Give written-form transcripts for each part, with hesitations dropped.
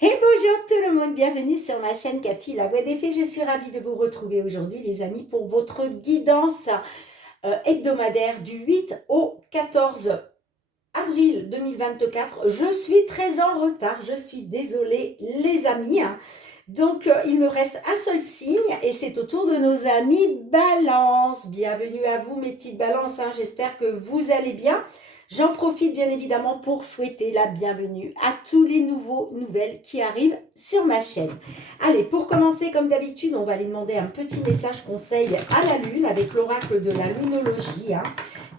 Et bonjour tout le monde, bienvenue sur ma chaîne Cathy la Voix des Fées. Je suis ravie de vous retrouver aujourd'hui les amis pour votre guidance hebdomadaire du 8 au 14 avril 2024. Je suis très en retard, je suis désolée les amis. Donc il me reste un seul signe et c'est au tour de nos amis Balance. Bienvenue à vous mes petites balances, j'espère que vous allez bien. J'en profite bien évidemment pour souhaiter la bienvenue à tous les nouvelles qui arrivent sur ma chaîne. Allez, pour commencer, comme d'habitude, on va aller demander un petit message conseil à la Lune avec l'oracle de la lunologie.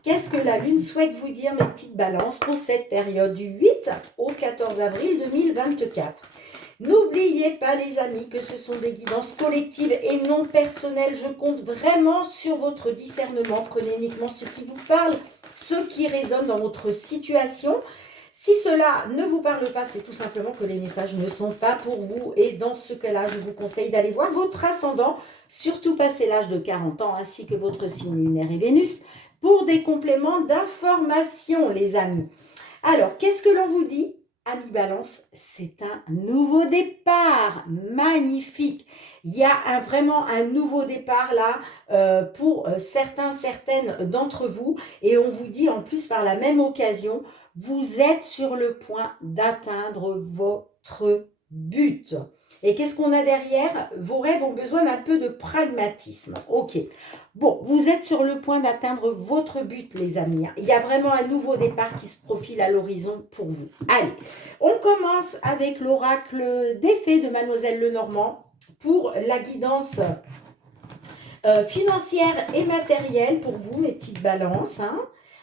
Qu'est-ce que la Lune souhaite vous dire, mes petites balances, pour cette période du 8 au 14 avril 2024 ? N'oubliez pas les amis que ce sont des guidances collectives et non personnelles. Je compte vraiment sur votre discernement. Prenez uniquement ce qui vous parle, ce qui résonne dans votre situation. Si cela ne vous parle pas, c'est tout simplement que les messages ne sont pas pour vous. Et dans ce cas-là, je vous conseille d'aller voir votre ascendant, surtout passé l'âge de 40 ans, ainsi que votre signe lunaire et Vénus, pour des compléments d'information, les amis. Alors, qu'est-ce que l'on vous dit ? Amis Balance, c'est un nouveau départ, magnifique. Il y a vraiment un nouveau départ là pour certaines d'entre vous et on vous dit en plus par la même occasion, vous êtes sur le point d'atteindre votre but. Et qu'est-ce qu'on a derrière ? Vos rêves ont besoin d'un peu de pragmatisme. Ok. Bon, vous êtes sur le point d'atteindre votre but, les amis. Il y a vraiment un nouveau départ qui se profile à l'horizon pour vous. Allez, on commence avec l'oracle des fées de Mademoiselle Lenormand pour la guidance financière et matérielle pour vous, mes petites balances.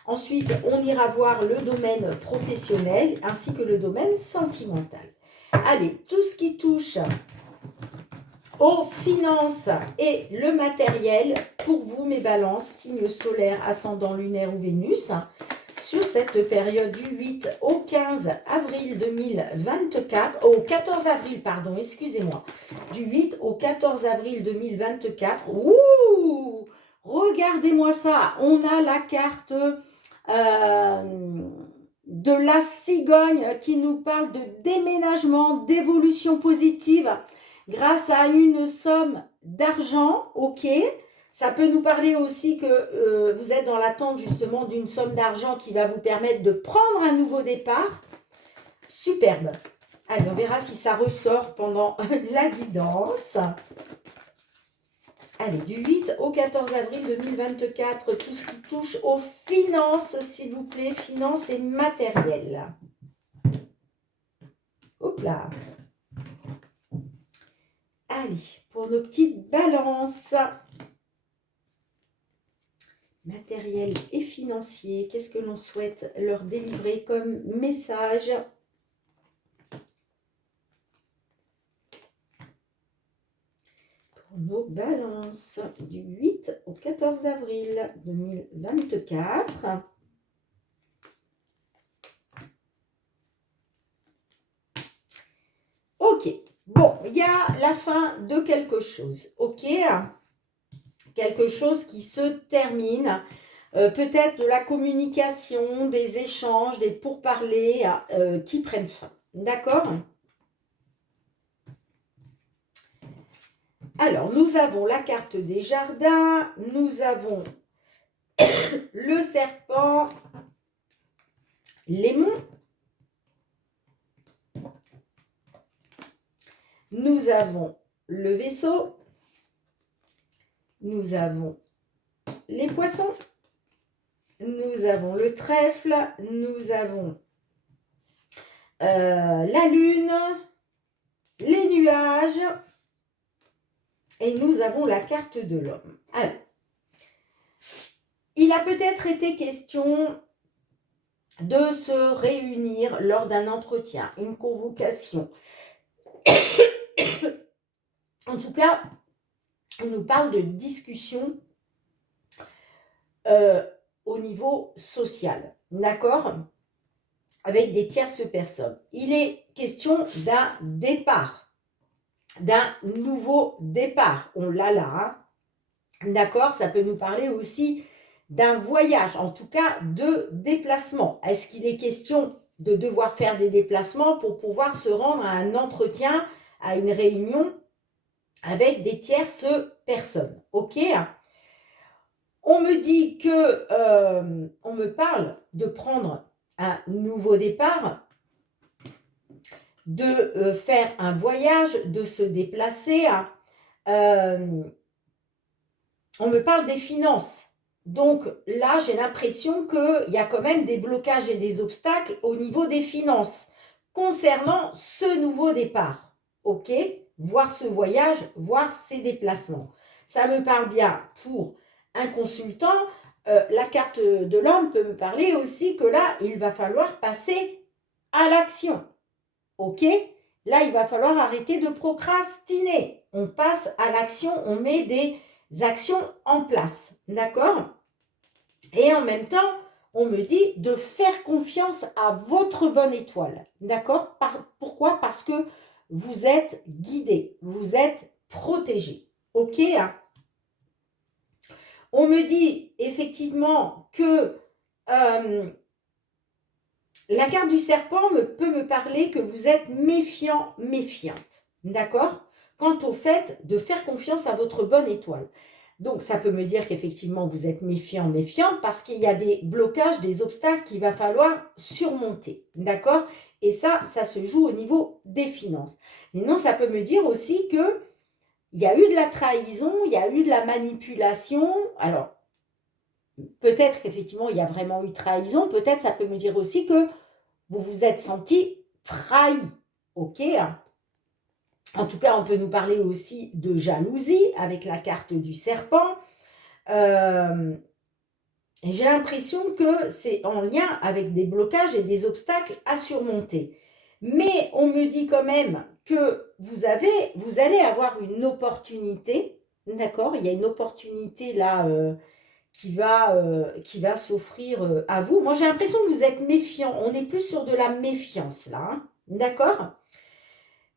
Ensuite, on ira voir le domaine professionnel ainsi que le domaine sentimental. Allez, tout ce qui touche aux finances et le matériel pour vous, mes balances, signe solaire, ascendant lunaire ou Vénus, sur cette période du 8 au 15 avril 2024, au 14 avril, pardon, excusez-moi, du 8 au 14 avril 2024. Ouh, regardez-moi ça, on a la carte de la cigogne qui nous parle de déménagement, d'évolution positive, grâce à une somme d'argent, ok. Ça peut nous parler aussi que vous êtes dans l'attente justement d'une somme d'argent qui va vous permettre de prendre un nouveau départ. Superbe. Allez, on verra si ça ressort pendant la guidance. Allez, du 8 au 14 avril 2024, tout ce qui touche aux finances, s'il vous plaît, finances et matériel. Hop là. Allez, pour nos petites balances. Matériel et financier, qu'est-ce que l'on souhaite leur délivrer comme message ? Pour nos balances du 8 au 14 avril 2024. Ok, bon, il y a la fin de quelque chose, ok ? Quelque chose qui se termine, peut-être de la communication, des échanges, des pourparlers qui prennent fin. D'accord ? Alors, nous avons la carte des jardins, nous avons le serpent, l'aimant, nous avons le vaisseau, nous avons les poissons, nous avons le trèfle, nous avons la lune, les nuages et nous avons la carte de l'homme. Alors, il a peut-être été question de se réunir lors d'un entretien, une convocation. En tout cas, on nous parle de discussion au niveau social, d'accord ? Avec des tierces personnes. Il est question d'un départ, d'un nouveau départ. On l'a là, d'accord ? Ça peut nous parler aussi d'un voyage, en tout cas de déplacement. Est-ce qu'il est question de devoir faire des déplacements pour pouvoir se rendre à un entretien, à une réunion avec des tierces personnes. Ok? On me dit que, on me parle de prendre un nouveau départ, de faire un voyage, de se déplacer. On me parle des finances. Donc là, j'ai l'impression qu'il y a quand même des blocages et des obstacles au niveau des finances concernant ce nouveau départ. OK? Voir ce voyage, voir ces déplacements. Ça me parle bien pour un consultant. La carte de l'homme peut me parler aussi que là, il va falloir passer à l'action. OK? Là, il va falloir arrêter de procrastiner. On passe à l'action, on met des actions en place. D'accord? Et en même temps, on me dit de faire confiance à votre bonne étoile. D'accord? Pourquoi? Parce que vous êtes guidé, vous êtes protégé. OK? On me dit effectivement que la carte du serpent peut me parler que vous êtes méfiant, méfiante. D'accord? Quant au fait de faire confiance à votre bonne étoile. Donc, ça peut me dire qu'effectivement, vous êtes méfiant, méfiante, parce qu'il y a des blocages, des obstacles qu'il va falloir surmonter. D'accord? Et ça se joue au niveau des finances. Sinon, ça peut me dire aussi que il y a eu de la trahison, il y a eu de la manipulation. Alors, peut-être qu'effectivement, il y a vraiment eu trahison. Peut-être, ça peut me dire aussi que vous vous êtes senti trahi. OK? En tout cas, on peut nous parler aussi de jalousie avec la carte du serpent. J'ai l'impression que c'est en lien avec des blocages et des obstacles à surmonter. Mais on me dit quand même que vous allez avoir une opportunité, d'accord? Il y a une opportunité là qui va s'offrir à vous. Moi, j'ai l'impression que vous êtes méfiant. On est plus sur de la méfiance là, hein, d'accord?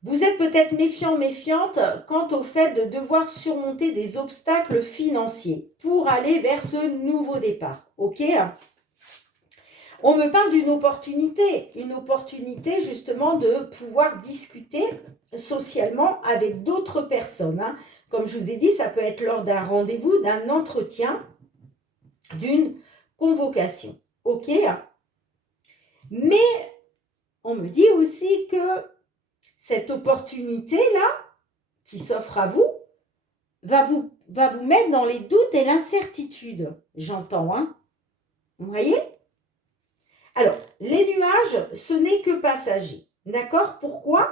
Vous êtes peut-être méfiant, méfiante quant au fait de devoir surmonter des obstacles financiers pour aller vers ce nouveau départ. OK? On me parle d'une opportunité justement de pouvoir discuter socialement avec d'autres personnes. Hein. Comme je vous ai dit, ça peut être lors d'un rendez-vous, d'un entretien, d'une convocation. OK? Mais on me dit aussi que cette opportunité-là, qui s'offre à vous, va vous mettre dans les doutes et l'incertitude. J'entends, hein? Vous voyez? Alors, les nuages, ce n'est que passager. D'accord? Pourquoi?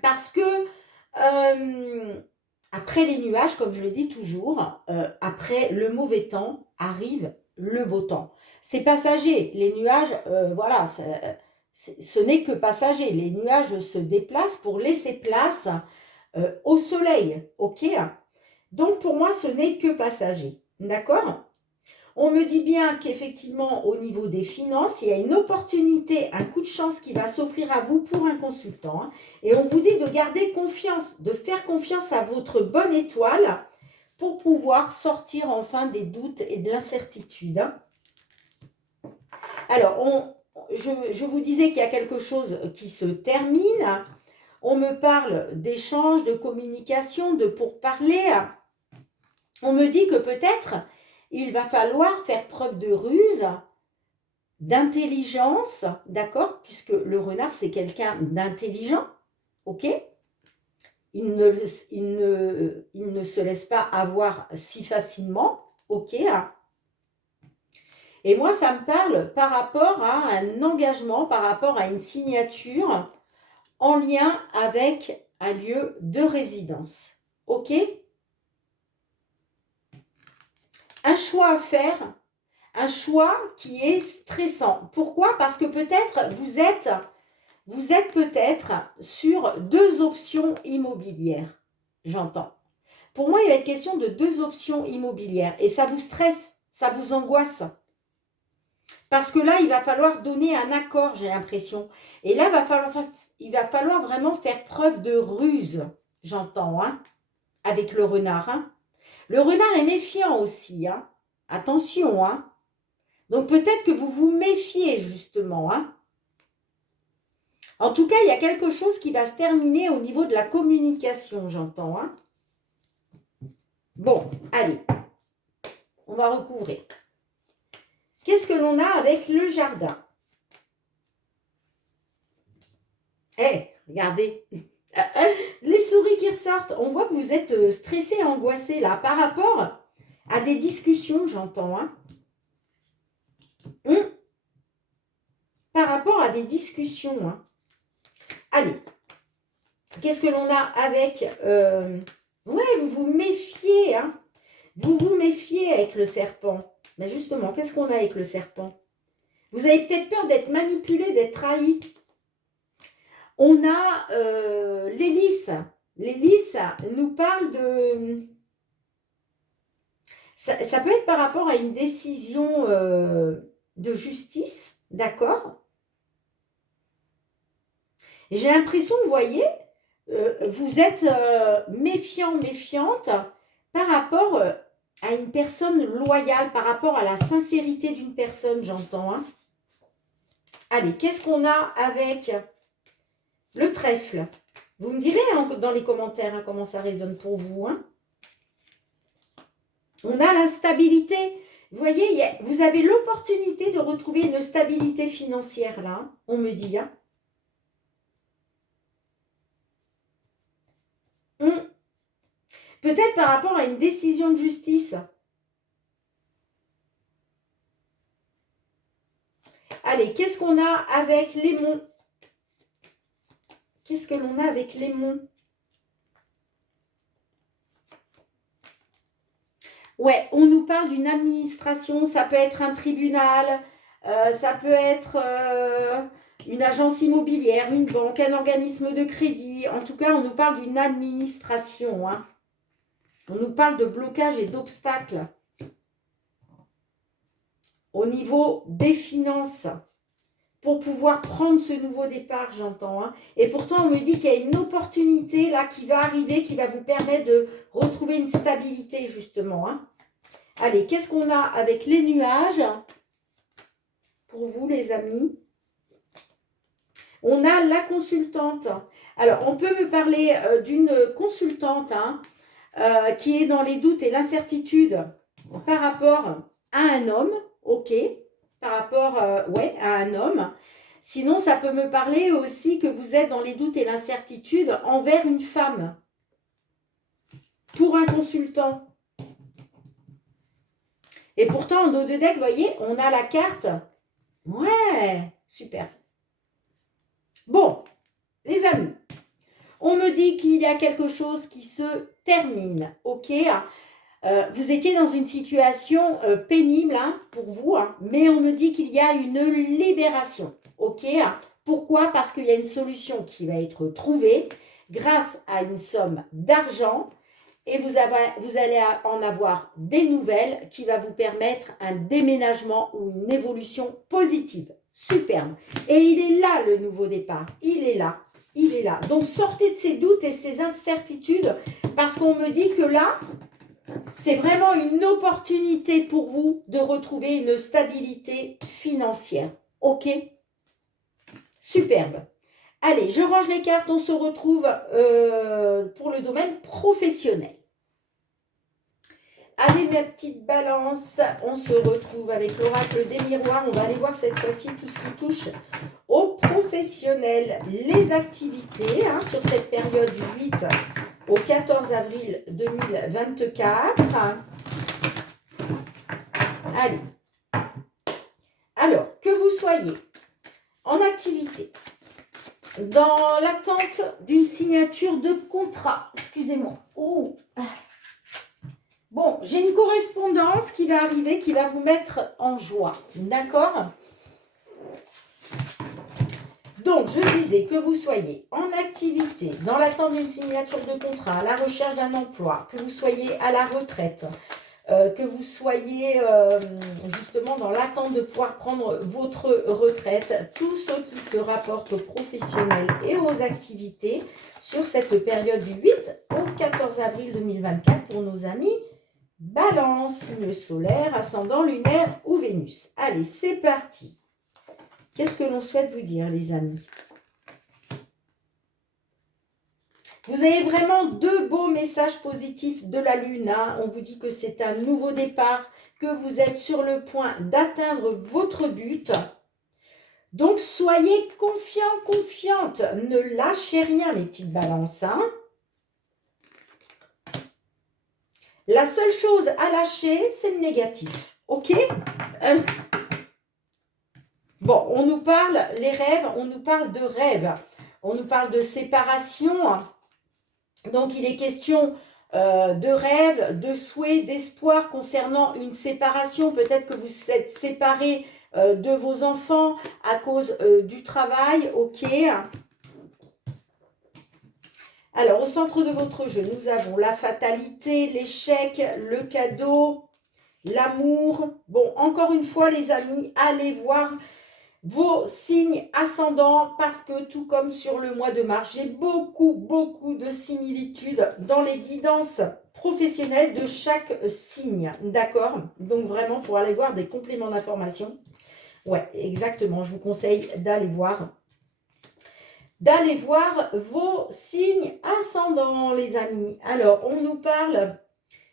Parce que après les nuages, comme je le dis toujours, après le mauvais temps, arrive le beau temps. C'est passager. Les nuages, voilà, ce n'est que passager. Les nuages se déplacent pour laisser place au soleil. OK? Donc, pour moi, ce n'est que passager. D'accord? On me dit bien qu'effectivement, au niveau des finances, il y a une opportunité, un coup de chance qui va s'offrir à vous pour un consultant. Hein, et on vous dit de garder confiance, de faire confiance à votre bonne étoile pour pouvoir sortir enfin des doutes et de l'incertitude. Hein. Alors, je vous disais qu'il y a quelque chose qui se termine. On me parle d'échanges, de communication, de pourparlers. On me dit que peut-être il va falloir faire preuve de ruse, d'intelligence, d'accord? Puisque le renard, c'est quelqu'un d'intelligent, ok? Il ne se laisse pas avoir si facilement, ok? Et moi, ça me parle par rapport à un engagement, par rapport à une signature en lien avec un lieu de résidence, ok? Un choix à faire, un choix qui est stressant. Pourquoi? Parce que peut-être vous êtes peut-être sur deux options immobilières. J'entends. Pour moi, il va être question de deux options immobilières et ça vous stresse, ça vous angoisse. Parce que là, il va falloir donner un accord, j'ai l'impression. Et là, il va falloir vraiment faire preuve de ruse, j'entends, hein, avec le renard. Hein. Le renard est méfiant aussi, hein. Attention, hein. Donc peut-être que vous vous méfiez justement, hein. En tout cas, il y a quelque chose qui va se terminer au niveau de la communication, j'entends. Hein. Bon, allez, on va recouvrir. Qu'est-ce que l'on a avec le jardin? Regardez, les souris qui ressortent. On voit que vous êtes stressé et angoissé là par rapport à des discussions, j'entends. Hein. Par rapport à des discussions. Hein. Allez, qu'est-ce que l'on a avec ouais, vous vous méfiez. Hein. Vous vous méfiez avec le serpent. Mais justement, qu'est-ce qu'on a avec le serpent? Vous avez peut-être peur d'être manipulé, d'être trahi. On a l'hélice. L'hélice nous parle de... Ça peut être par rapport à une décision de justice, d'accord? J'ai l'impression, vous voyez, vous êtes méfiant, méfiante par rapport à une personne loyale, par rapport à la sincérité d'une personne, j'entends. Hein. Allez, qu'est-ce qu'on a avec le trèfle? Vous me direz hein, dans les commentaires hein, comment ça résonne pour vous. Hein. On a la stabilité. Vous voyez, vous avez l'opportunité de retrouver une stabilité financière là, hein, on me dit. Hein. Peut-être par rapport à une décision de justice. Allez, qu'est-ce qu'on a avec Lémon? Qu'est-ce que l'on a avec Lémon? Ouais, on nous parle d'une administration, ça peut être un tribunal, ça peut être une agence immobilière, une banque, un organisme de crédit. En tout cas, on nous parle d'une administration. Hein. On nous parle de blocage et d'obstacles au niveau des finances pour pouvoir prendre ce nouveau départ, j'entends. Hein. Et pourtant, on me dit qu'il y a une opportunité là qui va arriver, qui va vous permettre de retrouver une stabilité, justement. Hein. Allez, qu'est-ce qu'on a avec les nuages pour vous, les amis? On a la consultante. Alors, on peut me parler d'une consultante hein, qui est dans les doutes et l'incertitude par rapport à un homme, ok, par rapport ouais, à un homme. Sinon, ça peut me parler aussi que vous êtes dans les doutes et l'incertitude envers une femme. Pour un consultant. Et pourtant, en dos de deck, vous voyez, on a la carte. Ouais, super. Bon, les amis, on me dit qu'il y a quelque chose qui se termine, ok? Vous étiez dans une situation pénible hein, pour vous, hein, mais on me dit qu'il y a une libération, ok? Pourquoi? Parce qu'il y a une solution qui va être trouvée grâce à une somme d'argent et vous allez en avoir des nouvelles qui va vous permettre un déménagement ou une évolution positive. Superbe. Et il est là le nouveau départ. Il est là. Il est là. Donc sortez de ces doutes et ces incertitudes parce qu'on me dit que là, c'est vraiment une opportunité pour vous de retrouver une stabilité financière. Ok? Superbe. Allez, je range les cartes. On se retrouve pour le domaine professionnel. Allez, mes petites balances, on se retrouve avec l'oracle des miroirs. On va aller voir cette fois-ci tout ce qui touche aux professionnels, les activités hein, sur cette période du 8 au 14 avril 2024. Allez. Alors, que vous soyez en activité, dans l'attente d'une signature de contrat, excusez-moi. Oh. Bon, j'ai une correspondance qui va arriver, qui va vous mettre en joie. D'accord? Donc, je disais que vous soyez en activité, dans l'attente d'une signature de contrat, à la recherche d'un emploi, que vous soyez à la retraite, que vous soyez justement dans l'attente de pouvoir prendre votre retraite, tout ce qui se rapporte aux professionnels et aux activités sur cette période du 8 au 14 avril 2024 pour nos amis Balance, signe solaire, ascendant lunaire ou Vénus. Allez, c'est parti. Qu'est-ce que l'on souhaite vous dire, les amis? Vous avez vraiment deux beaux messages positifs de la Lune. Hein. On vous dit que c'est un nouveau départ, que vous êtes sur le point d'atteindre votre but. Donc, soyez confiants, confiantes. Ne lâchez rien, mes petites balances. Hein. La seule chose à lâcher, c'est le négatif. OK? Bon, on nous parle, les rêves, on nous parle de rêves. On nous parle de séparation. Donc, il est question de rêves, de souhaits, d'espoir concernant une séparation. Peut-être que vous êtes séparés de vos enfants à cause du travail. OK. Alors, au centre de votre jeu, nous avons la fatalité, l'échec, le cadeau, l'amour. Bon, encore une fois, les amis, allez voir vos signes ascendants parce que tout comme sur le mois de mars, j'ai beaucoup de similitudes dans les guidances professionnelles de chaque signe. D'accord? Donc, vraiment, pour aller voir des compléments d'information. Ouais, exactement. Je vous conseille d'aller voir vos signes ascendants, les amis. Alors, on nous parle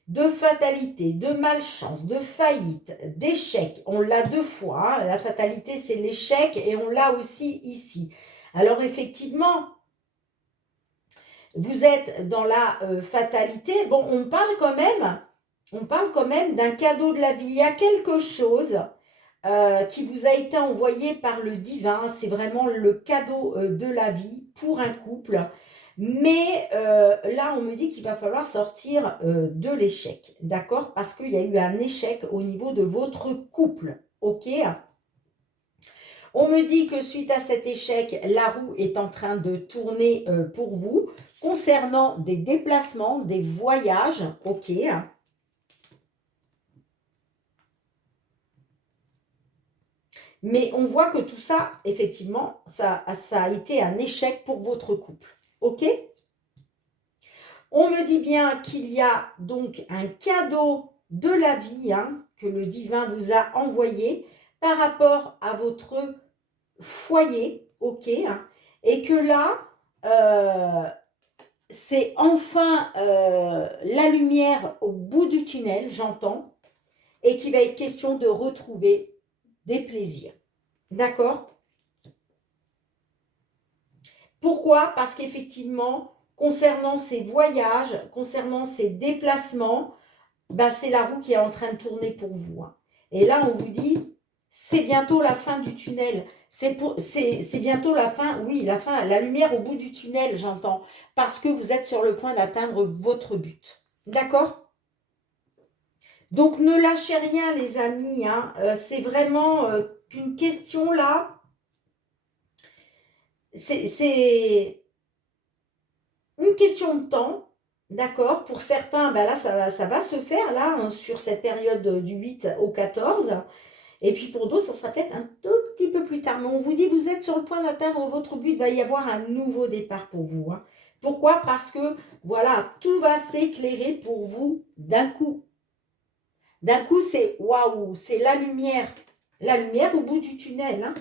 de fatalité, de malchance, de faillite, d'échec. On l'a deux fois. Hein. La fatalité, c'est l'échec et on l'a aussi ici. Alors, effectivement, vous êtes dans la fatalité. Bon, on parle quand même d'un cadeau de la vie. Il y a quelque chose qui vous a été envoyé par le divin. C'est vraiment le cadeau de la vie pour un couple. Mais là, on me dit qu'il va falloir sortir de l'échec. D'accord? Parce qu'il y a eu un échec au niveau de votre couple. OK? On me dit que suite à cet échec, la roue est en train de tourner pour vous concernant des déplacements, des voyages. OK? Mais on voit que tout ça, effectivement, ça a été un échec pour votre couple. OK? On me dit bien qu'il y a donc un cadeau de la vie hein, que le divin vous a envoyé par rapport à votre foyer. OK? Hein, et que là, c'est enfin la lumière au bout du tunnel, j'entends, et qu'il va être question de retrouver des plaisirs. D'accord? Pourquoi? Parce qu'effectivement, concernant ces voyages, concernant ces déplacements, ben c'est la roue qui est en train de tourner pour vous. Hein. Et là, on vous dit, c'est bientôt la fin du tunnel. C'est bientôt la fin, oui, la lumière au bout du tunnel, j'entends. Parce que vous êtes sur le point d'atteindre votre but. D'accord? Donc, ne lâchez rien, les amis. Hein. C'est vraiment une question là. C'est une question de temps, d'accord? Pour certains, ben là, ça va se faire, là, hein, sur cette période du 8 au 14. Et puis pour d'autres, ça sera peut-être un tout petit peu plus tard. Mais on vous dit, vous êtes sur le point d'atteindre votre but, il va y avoir un nouveau départ pour vous. Hein. Pourquoi? Parce que, voilà, tout va s'éclairer pour vous d'un coup. D'un coup, c'est waouh, c'est la lumière au bout du tunnel. Hein.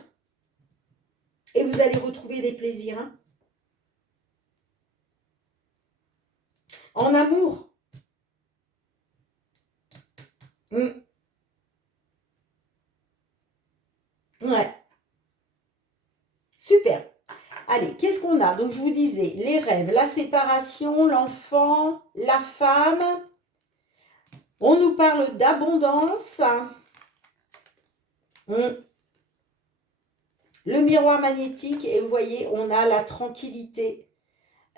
Et vous allez retrouver des plaisirs. Hein. En amour. Ouais. Super. Allez, qu'est-ce qu'on a? Donc, je vous disais, les rêves, la séparation, l'enfant, la femme. On nous parle d'abondance. Le miroir magnétique, et vous voyez, on a la tranquillité.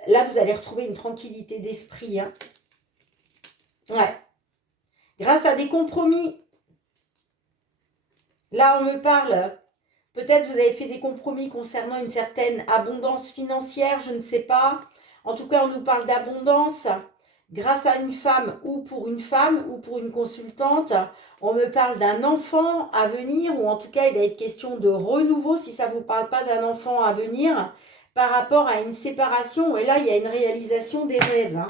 Là, vous allez retrouver une tranquillité d'esprit. Hein. Ouais. Grâce à des compromis. Là, on me parle, peut-être vous avez fait des compromis concernant une certaine abondance financière, je ne sais pas. En tout cas, on nous parle d'abondance grâce à une femme ou pour une consultante. On me parle d'un enfant à venir, ou en tout cas, il va être question de renouveau, si ça ne vous parle pas d'un enfant à venir, par rapport à une séparation. Et là, il y a une réalisation des rêves. Hein.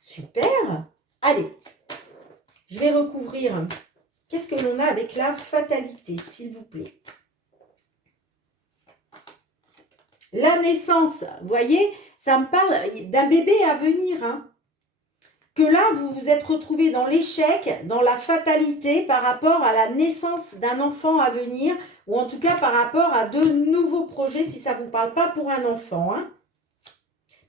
Super. Allez, je vais recouvrir. Qu'est-ce que l'on a avec la fatalité, s'il vous plaît? La naissance, vous voyez, ça me parle d'un bébé à venir, hein. Que là, vous vous êtes retrouvé dans l'échec, dans la fatalité par rapport à la naissance d'un enfant à venir, ou en tout cas par rapport à de nouveaux projets, si ça ne vous parle pas pour un enfant, hein.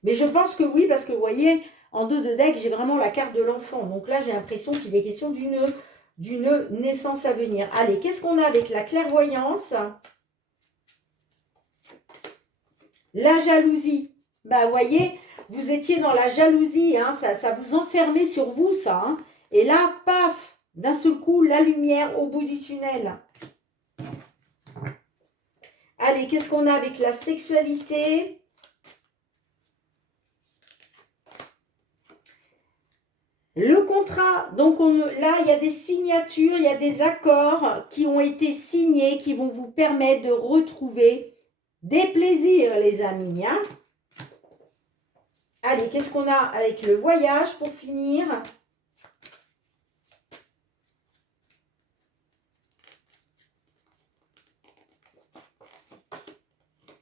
Mais je pense que oui, parce que vous voyez, en dos de deck, j'ai vraiment la carte de l'enfant. Donc là, j'ai l'impression qu'il est question d'une naissance à venir. Allez, qu'est-ce qu'on a avec la clairvoyance? La jalousie. Bah, vous voyez, vous étiez dans la jalousie, hein, ça vous enfermait sur vous, ça. Hein. Et là, paf, d'un seul coup, la lumière au bout du tunnel. Allez, qu'est-ce qu'on a avec la sexualité? Le contrat, donc là, il y a des signatures, il y a des accords qui ont été signés, qui vont vous permettre de retrouver des plaisirs, les amis. Hein. Allez, qu'est-ce qu'on a avec le voyage pour finir?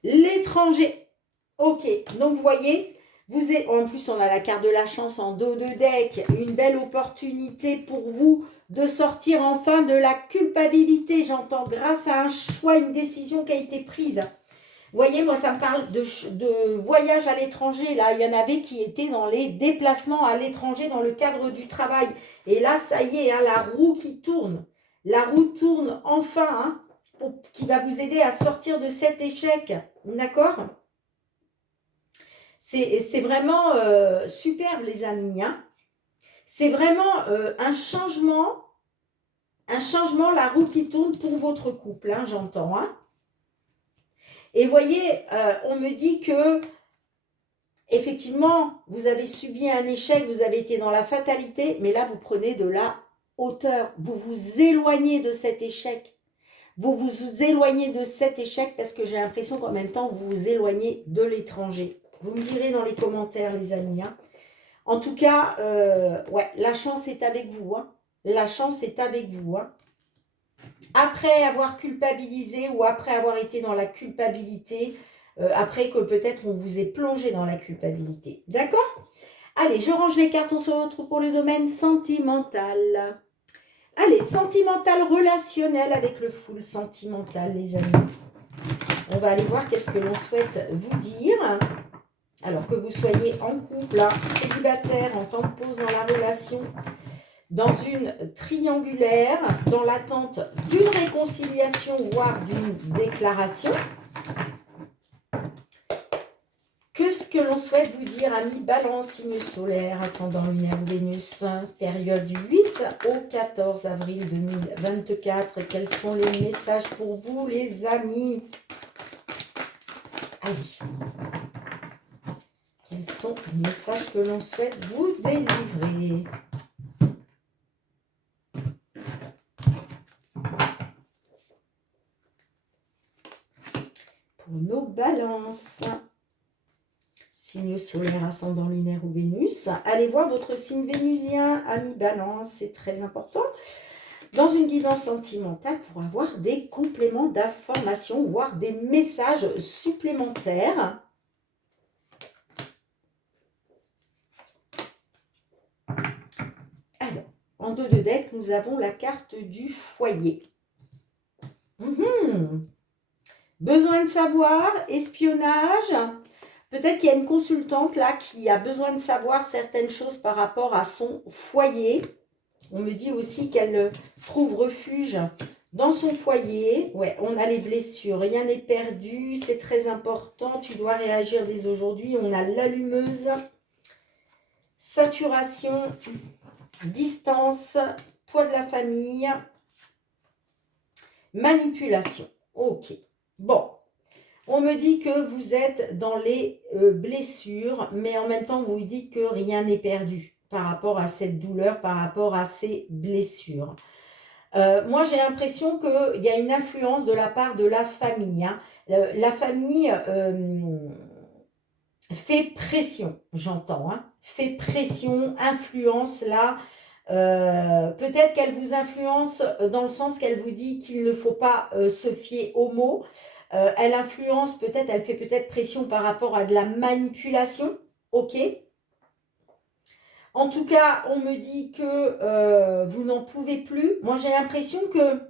L'étranger. Ok, donc vous voyez, en plus on a la carte de la chance en dos de deck, une belle opportunité pour vous de sortir enfin de la culpabilité, j'entends, grâce à un choix, une décision qui a été prise. Vous voyez, moi ça me parle de voyage à l'étranger, là, il y en avait qui étaient dans les déplacements à l'étranger dans le cadre du travail. Et là, ça y est, hein, la roue qui tourne. La roue tourne enfin, hein, qui va vous aider à sortir de cet échec. D'accord? C'est vraiment superbe, les amis. Hein. C'est vraiment un changement, la roue qui tourne pour votre couple, hein, j'entends. Hein. Et voyez, on me dit que, effectivement, vous avez subi un échec, vous avez été dans la fatalité, mais là, vous prenez de la hauteur. Vous vous éloignez de cet échec. Vous vous éloignez de cet échec parce que j'ai l'impression qu'en même temps, vous vous éloignez de l'étranger. Vous me direz dans les commentaires, les amis. Hein. En tout cas, ouais, la chance est avec vous. Hein. La chance est avec vous. Hein. Après avoir culpabilisé ou après avoir été dans la culpabilité, après que peut-être on vous ait plongé dans la culpabilité. D'accord? Allez, je range les cartes, on se retrouve pour le domaine sentimental. Allez, sentimental relationnel avec le full sentimental, les amis. On va aller voir qu'est-ce que l'on souhaite vous dire. Alors que vous soyez en couple, hein, célibataire, en temps de pause dans la relation, dans une triangulaire, dans l'attente d'une réconciliation, voire d'une déclaration. Qu'est-ce que l'on souhaite vous dire, amis Balance, signe solaire, ascendant lunaire Vénus, période du 8 au 14 avril 2024. Quels sont les messages pour vous, les amis? Allez. Quels sont les messages que l'on souhaite vous délivrer? Pour nos balances. Signe solaire, ascendant lunaire ou Vénus. Allez voir votre signe vénusien, ami Balance, c'est très important. Dans une guidance sentimentale pour avoir des compléments d'information, voire des messages supplémentaires. Alors, en dos de deck, nous avons la carte du foyer. Besoin de savoir, espionnage. Peut-être qu'il y a une consultante là qui a besoin de savoir certaines choses par rapport à son foyer. On me dit aussi qu'elle trouve refuge dans son foyer. Ouais, on a les blessures, rien n'est perdu, c'est très important. Tu dois réagir dès aujourd'hui. On a l'allumeuse, saturation, distance, poids de la famille, manipulation. Ok, bon. On me dit que vous êtes dans les blessures, mais en même temps, vous vous dites que rien n'est perdu par rapport à cette douleur, par rapport à ces blessures. Moi, j'ai l'impression qu'il y a une influence de la part de la famille. Hein. La famille fait pression, j'entends. Hein, fait pression, influence là. Peut-être qu'elle vous influence dans le sens qu'elle vous dit qu'il ne faut pas se fier aux mots. Elle influence peut-être, elle fait peut-être pression par rapport à de la manipulation. Ok. En tout cas, on me dit que vous n'en pouvez plus. Moi, j'ai l'impression que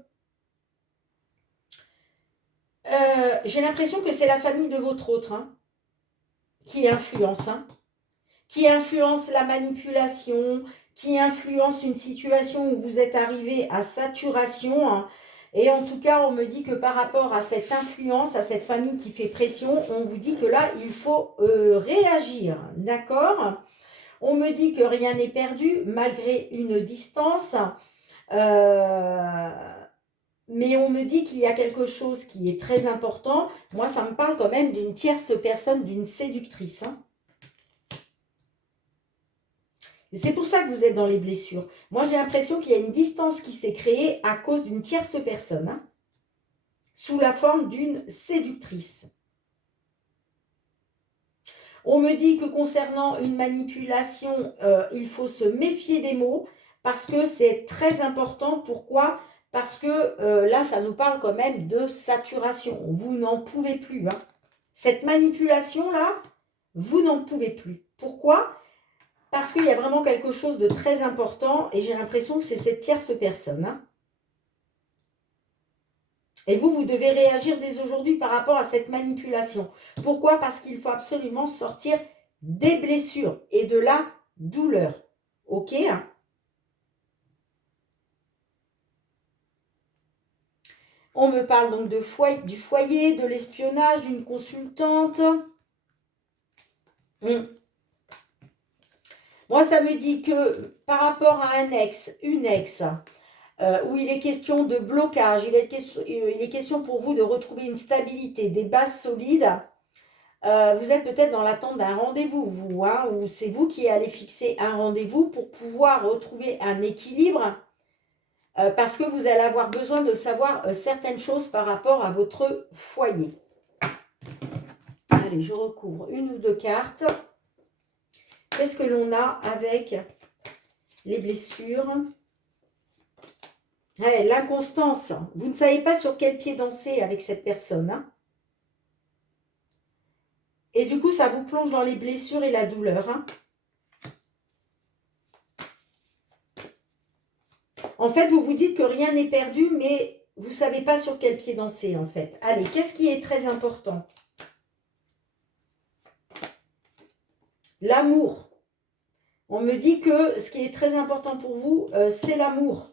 c'est la famille de votre autre hein, qui influence. Hein, qui influence la manipulation, qui influence une situation où vous êtes arrivé à saturation. Hein. Et en tout cas, on me dit que par rapport à cette influence, à cette famille qui fait pression, on vous dit que là, il faut réagir. D'accord ? On me dit que rien n'est perdu malgré une distance. Euh, mais on me dit qu'il y a quelque chose qui est très important. Moi, ça me parle quand même d'une tierce personne, d'une séductrice. Hein. C'est pour ça que vous êtes dans les blessures. Moi, j'ai l'impression qu'il y a une distance qui s'est créée à cause d'une tierce personne, hein, sous la forme d'une séductrice. On me dit que concernant une manipulation, il faut se méfier des mots parce que c'est très important. Pourquoi ? Parce que là, ça nous parle quand même de saturation. Vous n'en pouvez plus. Hein. Cette manipulation-là, vous n'en pouvez plus. Pourquoi ? Parce qu'il y a vraiment quelque chose de très important et j'ai l'impression que c'est cette tierce personne. Hein. Et vous devez réagir dès aujourd'hui par rapport à cette manipulation. Pourquoi ? Parce qu'il faut absolument sortir des blessures et de la douleur. Ok ? On me parle donc du foyer, de l'espionnage, d'une consultante. Moi, ça me dit que par rapport à un ex, une ex, où il est question de blocage, il est question pour vous de retrouver une stabilité, des bases solides. Vous êtes peut-être dans l'attente d'un rendez-vous, vous, hein, ou c'est vous qui allez fixer un rendez-vous pour pouvoir retrouver un équilibre, parce que vous allez avoir besoin de savoir certaines choses par rapport à votre foyer. Allez, je recouvre une ou deux cartes. Qu'est-ce que l'on a avec les blessures ? Ouais, l'inconstance. Vous ne savez pas sur quel pied danser avec cette personne. Hein. Et du coup, ça vous plonge dans les blessures et la douleur. Hein. En fait, vous vous dites que rien n'est perdu, mais vous ne savez pas sur quel pied danser, en fait. Allez, qu'est-ce qui est très important ? L'amour. On me dit que ce qui est très important pour vous, c'est l'amour.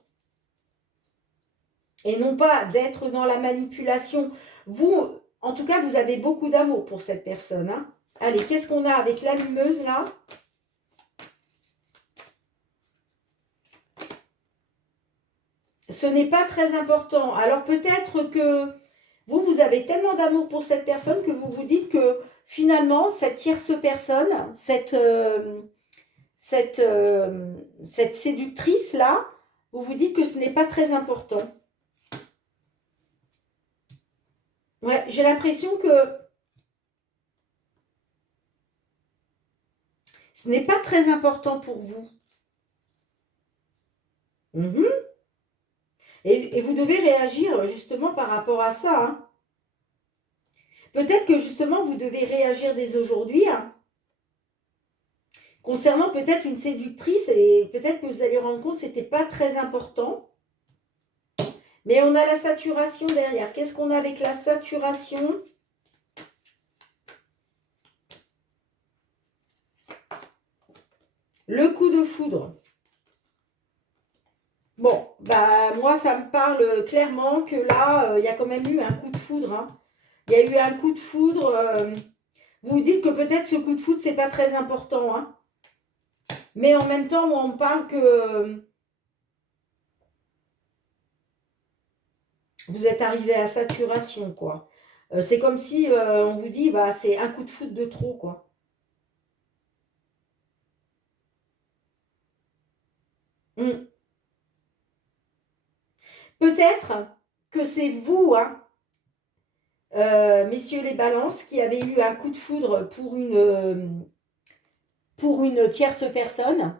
Et non pas d'être dans la manipulation. Vous, en tout cas, vous avez beaucoup d'amour pour cette personne. Hein. Allez, qu'est-ce qu'on a avec l'allumeuse, là ? Ce n'est pas très important. Alors peut-être que vous avez tellement d'amour pour cette personne que vous vous dites que finalement, cette tierce personne, cette séductrice-là, vous vous dites que ce n'est pas très important. Ouais, j'ai l'impression que ce n'est pas très important pour vous. Et vous devez réagir justement par rapport à ça. Hein. Peut-être que justement, vous devez réagir dès aujourd'hui. Hein. Concernant peut-être une séductrice, et peut-être que vous allez rendre compte que ce n'était pas très important. Mais on a la saturation derrière. Qu'est-ce qu'on a avec la saturation ? Le coup de foudre. Bon, bah moi, ça me parle clairement que là, il y a quand même eu un coup de foudre. Hein. Il y a eu un coup de foudre. Vous vous dites que peut-être ce coup de foudre, c'est pas très important. Hein. Mais en même temps, on me parle que vous êtes arrivé à saturation, quoi. C'est comme si on vous dit, bah, c'est un coup de foudre de trop, quoi. Peut-être que c'est vous, hein, messieurs les balances, qui avez eu un coup de foudre pour une tierce personne,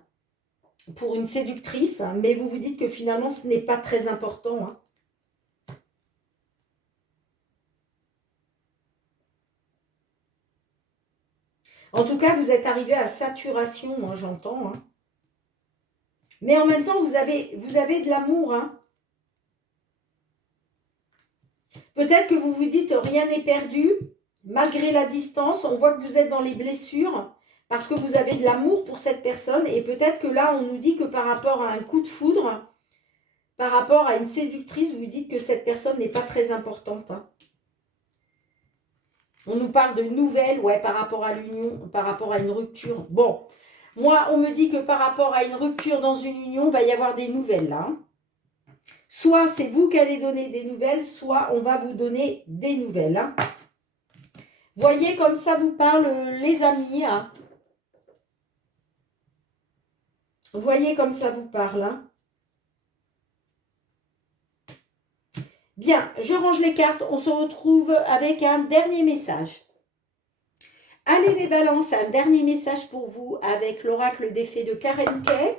pour une séductrice, mais vous vous dites que finalement, ce n'est pas très important. Hein. En tout cas, vous êtes arrivé à saturation, moi j'entends. Hein. Mais en même temps, vous avez de l'amour. Hein. Peut-être que vous vous dites rien n'est perdu, malgré la distance. On voit que vous êtes dans les blessures parce que vous avez de l'amour pour cette personne. Et peut-être que là, on nous dit que par rapport à un coup de foudre, par rapport à une séductrice, vous dites que cette personne n'est pas très importante. Hein. On nous parle de nouvelles, ouais, par rapport à l'union, par rapport à une rupture. Bon, moi, on me dit que par rapport à une rupture dans une union, il va y avoir des nouvelles là. Hein. Soit c'est vous qui allez donner des nouvelles, soit on va vous donner des nouvelles. Hein. Voyez comme ça vous parle les amis. Hein. Voyez comme ça vous parle. Hein. Bien, je range les cartes. On se retrouve avec un dernier message. Allez mes balances, un dernier message pour vous avec l'oracle des fées de Karen Kay.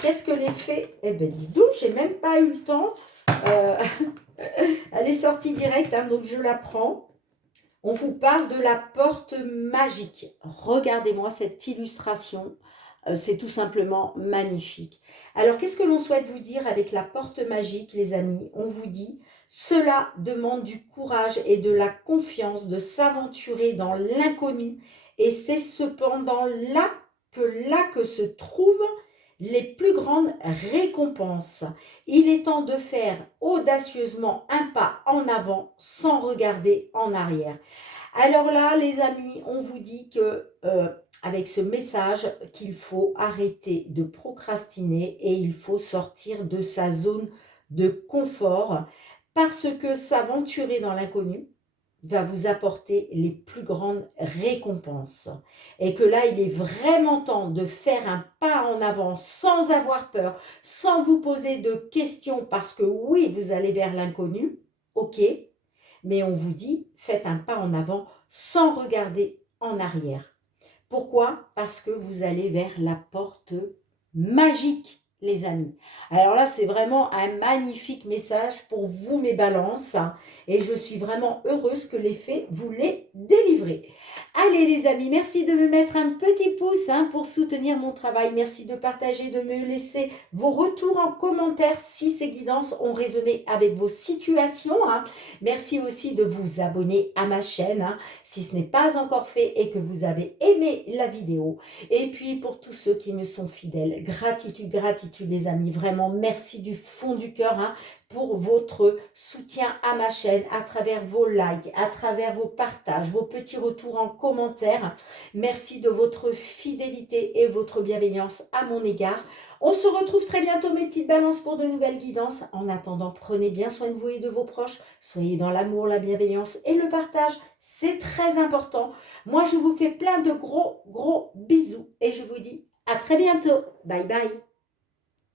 Qu'est-ce que les fées? Eh bien, dis donc, j'ai même pas eu le temps. Elle est sortie directe, hein, donc je la prends. On vous parle de la porte magique. Regardez-moi cette illustration. C'est tout simplement magnifique. Alors, qu'est-ce que l'on souhaite vous dire avec la porte magique, les amis? On vous dit, cela demande du courage et de la confiance de s'aventurer dans l'inconnu. Et c'est cependant là que se trouvent les plus grandes récompenses. Il est temps de faire audacieusement un pas en avant sans regarder en arrière. Alors là, les amis, on vous dit que avec ce message qu'il faut arrêter de procrastiner et il faut sortir de sa zone de confort parce que s'aventurer dans l'inconnu va vous apporter les plus grandes récompenses. Et que là, il est vraiment temps de faire un pas en avant sans avoir peur, sans vous poser de questions parce que oui, vous allez vers l'inconnu, ok, mais on vous dit, faites un pas en avant sans regarder en arrière. Pourquoi? Parce que vous allez vers la porte magique, les amis. Alors là, c'est vraiment un magnifique message pour vous, mes balances. Et je suis vraiment heureuse que les fées vous l'aient délivré. Allez, les amis, merci de me mettre un petit pouce pour soutenir mon travail. Merci de partager, de me laisser vos retours en commentaire si ces guidances ont résonné avec vos situations. Merci aussi de vous abonner à ma chaîne si ce n'est pas encore fait et que vous avez aimé la vidéo. Et puis pour tous ceux qui me sont fidèles, gratitude, gratitude les amis, vraiment merci du fond du cœur pour votre soutien à ma chaîne, à travers vos likes, à travers vos partages, vos petits retours en commentaire. Merci de votre fidélité et votre bienveillance à mon égard. On se retrouve très bientôt mes petites balances pour de nouvelles guidances. En attendant, prenez bien soin de vous et de vos proches. Soyez dans l'amour, la bienveillance et le partage. C'est très important. Moi, je vous fais plein de gros bisous et je vous dis à très bientôt. Bye bye.